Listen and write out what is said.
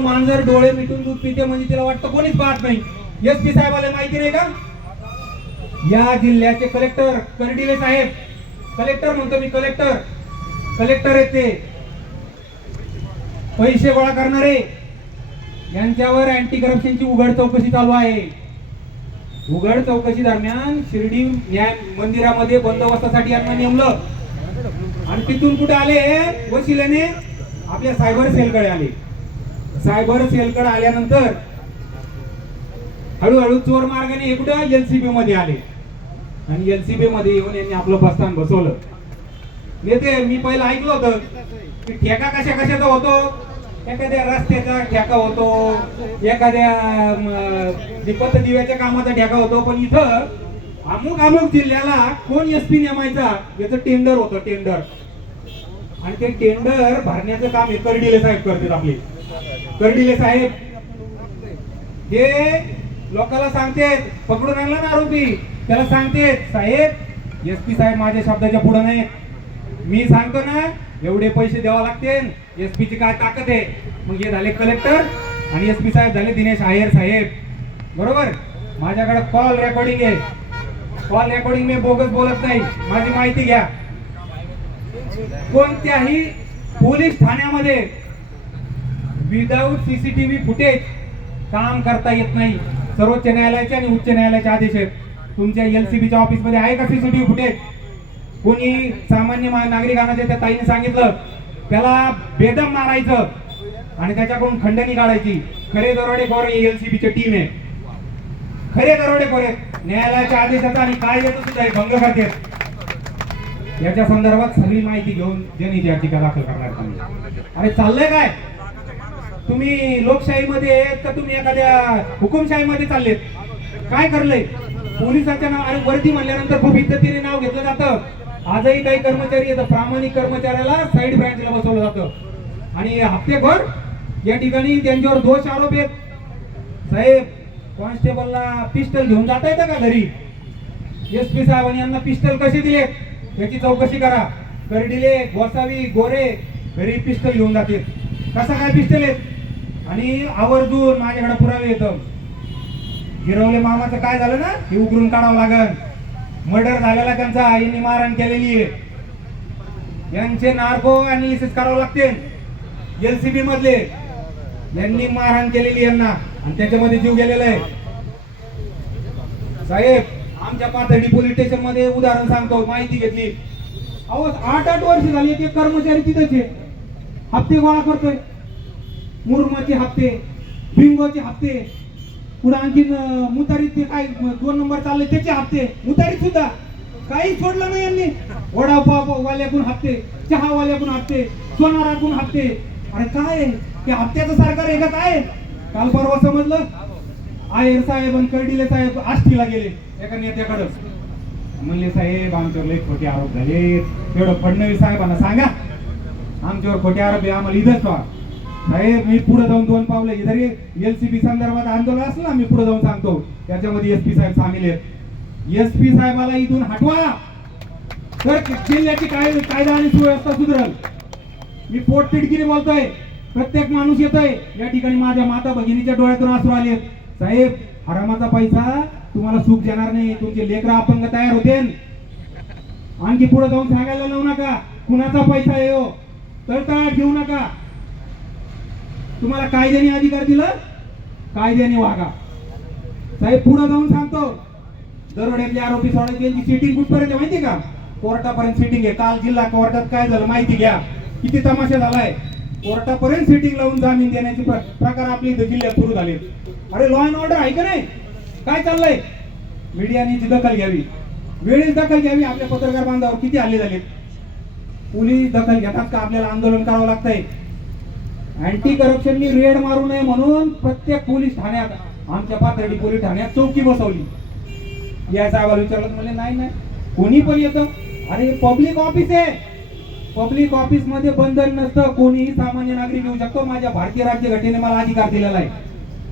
मांजर डोळे मिटून दूध पिते म्हणजे तिला वाटतं कोणीच पाहत नाही. एसपी साहेबाला माहिती नाही का? या जिल्ह्याचे कलेक्टर कर्डिले साहेब, कलेक्टर म्हणतो मी, कलेक्टर आहेत ते, पैसे गोळा करणारे, यांच्यावर अँटी करप्शनची उघड चौकशी चालू आहे. उघड चौकशी दरम्यान शिर्डी न्याय मंदिरामध्ये बंदोबस्तासाठी यांना नेमलं आणि तिथून कुठे आले? वशिलेने आपल्या सायबर सेलकडे आले. सायबर सेलकडे आल्यानंतर हळूहळू चोर मार्गाने हे कुठे एलसीबी मध्ये आले आणि एलसीबी मध्ये येऊन यांनी आपलं बस्तान बसवलं. नेते, मी पहिलं ऐकलं होतं की ठेका कशा कशाचा होतो, एखाद्या रस्त्याचा ठेका होतो, एखाद्या दीपत दिव्याच्या कामाचा ठेका होतो, पण इथं अमुक जिल्ह्याला कोण एसपी नेमायचा याचं टेंडर होतं, टेंडर. आणि ते टेंडर भरण्याचं काम हे कर्डिले साहेब करतात. आपले कर्डिले साहेब हे लोकांना सांगतेत, पकडून आणला ना आरोपी, त्याला सांगतेत, साहेब एसपी साहेब माझ्या शब्दाच्या पुढे नाही, मी सांगतो ना एवढे पैसे द्यावा लागतील, एसपी ची काय ताकद आहे. मग हे झाले कलेक्टर आणि एसपी साहेब झाले दिनेश अय्यर साहेब, बरोबर. माझ्याकडे कॉल रेकॉर्डिंग आहे, कॉल रेकॉर्डिंग मी बोगस बोलत नाही, माझी माहिती घ्या. कोणत्याही पोलीस ठाण्यामध्ये विदाऊट सीसीटीव्ही फुटेज काम करता येत नाही. सर्वोच्च न्यायालयाचे आणि उच्च न्यायालयाचे आदेश आहेत. तुमच्या एलसीबीच्या ऑफिस मध्ये आहे का सीसीटीव्ही फुटेज? कोणी सामान्य नागरिकांना त्या ताईने सांगितलं त्याला बेदम मारायचं आणि त्याच्याकडून खंडणी काढायची. खरे दरोडेखोर एलसीबीची टीम आहे, खरे दरोडेखोर आहेत. न्यायालयाच्या आदेशाचा आणि काय येतो सुद्धा भंग करतात. याच्या संदर्भात सगळी माहिती घेऊन जनहित याचिका दाखल करणार तुम्ही. अरे चाललंय काय? तुम्ही लोकशाहीमध्ये का तुम्ही एखाद्या हुकुमशाहीमध्ये चाललेत? काय करलंय? पोलिसाच्या नाव आणि वरती म्हणल्यानंतर खूप इज्जतीने नाव घेतलं जातं. आजही काही कर्मचारी येतात, प्रामाणिक कर्मचाऱ्याला साईड ब्रांचला बसवलं जातं आणि हप्तेभर या ठिकाणी त्यांच्यावर दोष आरोप आहेत. साहेब कॉन्स्टेबलला पिस्टल घेऊन जाता येतं का घरी? एसपी साहेबांनी यांना पिस्टल कसे दिले याची चौकशी करा. कर्डिले, गोसावी, गोरे घरी पिस्टल घेऊन जाते. कसा काय पिस्टल आहेत? आणि आवर्जून माझ्याकडे पुरावे येतं. गिरवले मामाचं काय झालं ना, हे उकरून काढावं लागल. मर्डर झालेला त्यांचा, यांनी मारहाण केलेली आहे, यांचे नार्को अनालिसिस करावं लागते. एलसीबी मधले यांनी मारहाण केलेली यांना आणि त्याच्यामध्ये जीव गेलेला आहे. साहेब आमच्या पाथर्डी पोलीस स्टेशन मध्ये उदाहरण सांगतो, माहिती घेतली. अहो 8-8 वर्ष झाली एक कर्मचारी तिथेच आहे, हप्ते गोळा करतोय. मुरमाचे हप्ते, बिंगोचे हप्ते, पुढे आणखी मुतारीत ते काय 2 नंबर चालले त्याचे हप्ते, मुतारीत सुद्धा काही सोडलं नाही यांनी. वडापाव वाल्याकडून हप्ते, चहा वाल्याकडून हप्ते, सोनाराकडून हप्ते. अरे काय ते हप्त्याचं सरकार आहे का काय? काल परवा समजलं अय्यर साहेब आणि कर्डिले साहेब आष्टीला गेले एका नेत्याकडे. म्हणले साहेब आमच्यावर लई खोटे आरोप झाले. तेवढं फडणवीस साहेबांना सांगा आमच्यावर खोटे आरोप आहे, आम्हाला इथंच ठेवा. साहेब मी पुढे जाऊन 2 पावलं, जरी एलसीबी संदर्भात आंदोलन असलं ना मी पुढे जाऊन सांगतो, त्याच्यामध्ये एसपी साहेब सामील आहेत. एसपी साहेबाला इथून हटवा तर जिल्ह्याची कायदा आणि सुव्यवस्था सुधरल. मी पोटतिडकीने बोलतोय, प्रत्येक माणूस येतोय. या ठिकाणी माझ्या माता भगिनीच्या डोळ्यातून आसरू आले. साहेब हरामाचा पैसा तुम्हाला सुख देणार नाही, तुमचे लेकरं अपंग तयार होते. आणखी पुढे जाऊन सांगायला लावू नका कुणाचा पैसा आहे हो, तळतळाट घेऊ नका. तुम्हाला कायद्याने अधिकार दिला, कायद्याने वागा. साहेब पुढे जाऊन सांगतो, दरोड्यातले आरोपी सोडायचे यांची सिटिंग कुठपर्यंत माहिती का? कोर्टापर्यंत सिटिंग आहे. काल जिल्हा कोर्टात काय झालं माहिती घ्या, किती तमाशा झालाय. कोर्टापर्यंत सिटिंग लावून जामीन देण्याचे प्रकार आपल्या इथे जिल्ह्यात सुरू झाले. अरे लॉ अँड ऑर्डर आहे का नाही? काय चाललंय? मीडियाने दखल घ्यावी, वेळेस दखल घ्यावी. आपल्या पत्रकार बांधवावर किती हल्ले झाले. पोलीस दखल घेतात का? आपल्याला आंदोलन करावं लागतंय. अँटी करप्शननी रेड मारू नये म्हणून प्रत्येक पोलीस ठाण्यात, आमच्या पाथर्डी पोलीस ठाण्यात चौकी बसवली. या साहेबाला विचारलं म्हणजे नाही कोणी पण येतं. अरे पब्लिक ऑफिस आहे, पब्लिक ऑफिस मध्ये बंधन नसतं, कोणीही सामान्य नागरिक येऊ शकतो. माझ्या भारतीय राज्यघटनेने मला अधिकार दिलेला आहे.